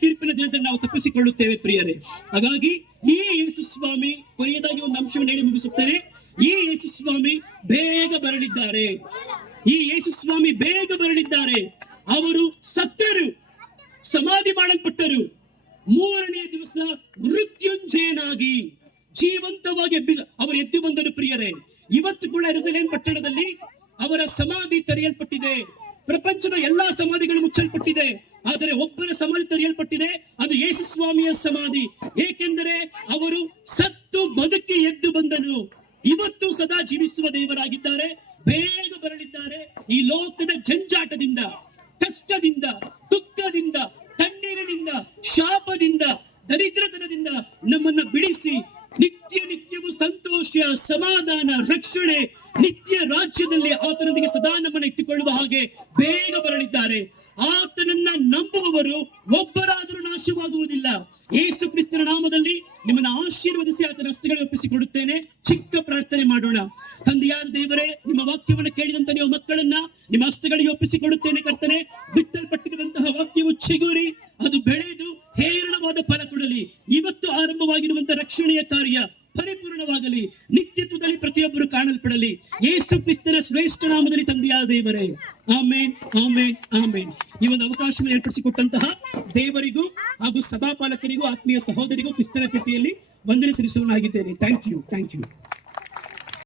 ತೀರ್ಪಿನ ದಿನದಲ್ಲಿ ನಾವು ತಪ್ಪಿಸಿಕೊಳ್ಳುತ್ತೇವೆ ಪ್ರಿಯರೇ. ಹಾಗಾಗಿ ಈ ಯೇಸು ಸ್ವಾಮಿ, ಕೊನೆಯದಾಗಿ ಒಂದು ಅಂಶವನ್ನು ಹೇಳಿ ಮುಗಿಸುತ್ತೇನೆ. ಈ ಯೇಸು ಸ್ವಾಮಿ ಬೇಗ ಬರಲಿದ್ದಾರೆ. ಈ ಯೇಸು ಸ್ವಾಮಿ ಬೇಗ ಬರಲಿದ್ದಾರೆ. ಅವರು ಸತ್ತರು, ಸಮಾಧಿ ಮಾಡಲ್ಪಟ್ಟರು, ಮೂರನೆಯ ದಿವಸ ಮೃತ್ಯುಂಜಯನಾಗಿ ಜೀವಂತವಾಗಿ ಅವರು ಎದ್ದು ಬಂದರು ಪ್ರಿಯರೇ. ಇವತ್ತು ಕೂಡ ಯೆರೂಸಲೇಮ್ ಪಟ್ಟಣದಲ್ಲಿ ಅವರ ಸಮಾಧಿ ತೆರೆಯಲ್ಪಟ್ಟಿದೆ. ಪ್ರಪಂಚದ ಎಲ್ಲಾ ಸಮಾಧಿಗಳು ಮುಚ್ಚಲ್ಪಟ್ಟಿದೆ, ಆದರೆ ಒಬ್ಬರ ಸಮಾಧಿ ತೆರೆಯಲ್ಪಟ್ಟಿದೆ, ಅದು ಯೇಸು ಸ್ವಾಮಿಯ ಸಮಾಧಿ. ಏಕೆಂದರೆ ಅವರು ಸತ್ತು ಬದುಕಿ ಎದ್ದು ಬಂದನು. ಇವತ್ತು ಸದಾ ಜೀವಿಸುವ ದೇವರಾಗಿದ್ದಾರೆ. ಬೇಗ ಬರಲಿದ್ದಾರೆ. ಈ ಲೋಕದ ಜಂಜಾಟದಿಂದ, ಕಷ್ಟದಿಂದ, ದುಃಖದಿಂದ, ಕಣ್ಣೀರಿನಿಂದ, ಶಾಪದಿಂದ, ದರಿದ್ರತನದಿಂದ ನಮ್ಮನ್ನ ಬಿಡಿಸಿ ನಿತ್ಯ ನಿತ್ಯವೂ ಸಂತೋಷ, ಸಮಾಧಾನ, ರಕ್ಷಣೆ, ನಿತ್ಯ ರಾಜ್ಯದಲ್ಲಿ ಆತನೊಂದಿಗೆ ಸದಾ ನಮ್ಮನ್ನು ಇಟ್ಟುಕೊಳ್ಳುವ ಹಾಗೆ ಬೇಗ ಬರಲಿದ್ದಾರೆ. ಆತನನ್ನ ನಂಬುವವರು ಒಬ್ಬರಾದರೂ ನಾಶವಾಗುವುದಿಲ್ಲ. ಯೇಸು ಕ್ರಿಸ್ತನ ನಾಮದಲ್ಲಿ ನಿಮ್ಮನ್ನು ಆಶೀರ್ವದಿಸಿ ಆತನ ಹಸ್ತಗಳಿಗೆ ಒಪ್ಪಿಸಿಕೊಡುತ್ತೇನೆ. ಚಿಕ್ಕ ಪ್ರಾರ್ಥನೆ ಮಾಡೋಣ. ತಂದೆಯಾದ ದೇವರೇ, ನಿಮ್ಮ ವಾಕ್ಯವನ್ನು ಕೇಳಿದಂತ ನೀವು ಮಕ್ಕಳನ್ನ ನಿಮ್ಮ ಹಸ್ತಗಳಿಗೆ ಒಪ್ಪಿಸಿಕೊಡುತ್ತೇನೆ ಕರ್ತನೆ. ಬಿತ್ತಲ್ಪಟ್ಟಿರುವಂತಹ ವಾಕ್ಯವು ಚಿಗುರಿ ಅದು ಬೆಳೆದು ಹೇರಳವಾದ ಫಲ ಕೊಡಲಿ. ಇವತ್ತು ಆರಂಭವಾಗಿರುವಂತಹ ರಕ್ಷಣೆಯ ಕಾರ್ಯ ಪರಿಪೂರ್ಣವಾಗಲಿ. ನಿತ್ಯತ್ವದಲ್ಲಿ ಪ್ರತಿಯೊಬ್ಬರು ಕಾಣಲ್ಪಡಲಿ. ಯೇಸು ಕ್ರಿಸ್ತನ ಶ್ರೇಷ್ಠ ನಾಮದಲ್ಲಿ ತಂದೆಯಾದ ದೇವರೇ, ಆಮೇನ್, ಆಮೇನ್, ಆಮೇನ್. ಈ ಒಂದು ಅವಕಾಶವನ್ನು ಏರ್ಪಡಿಸಿಕೊಟ್ಟಂತಹ ದೇವರಿಗೂ ಹಾಗೂ ಸಭಾಪಾಲಕರಿಗೂ, ಆತ್ಮೀಯ ಸಹೋದರಿಗೂ ಕ್ರಿಸ್ತನ ಪ್ರೀತಿಯಲ್ಲಿ ವಂದನೆ ಸಲ್ಲಿಸುವನಾಗಿದ್ದೇನೆ. Thank you.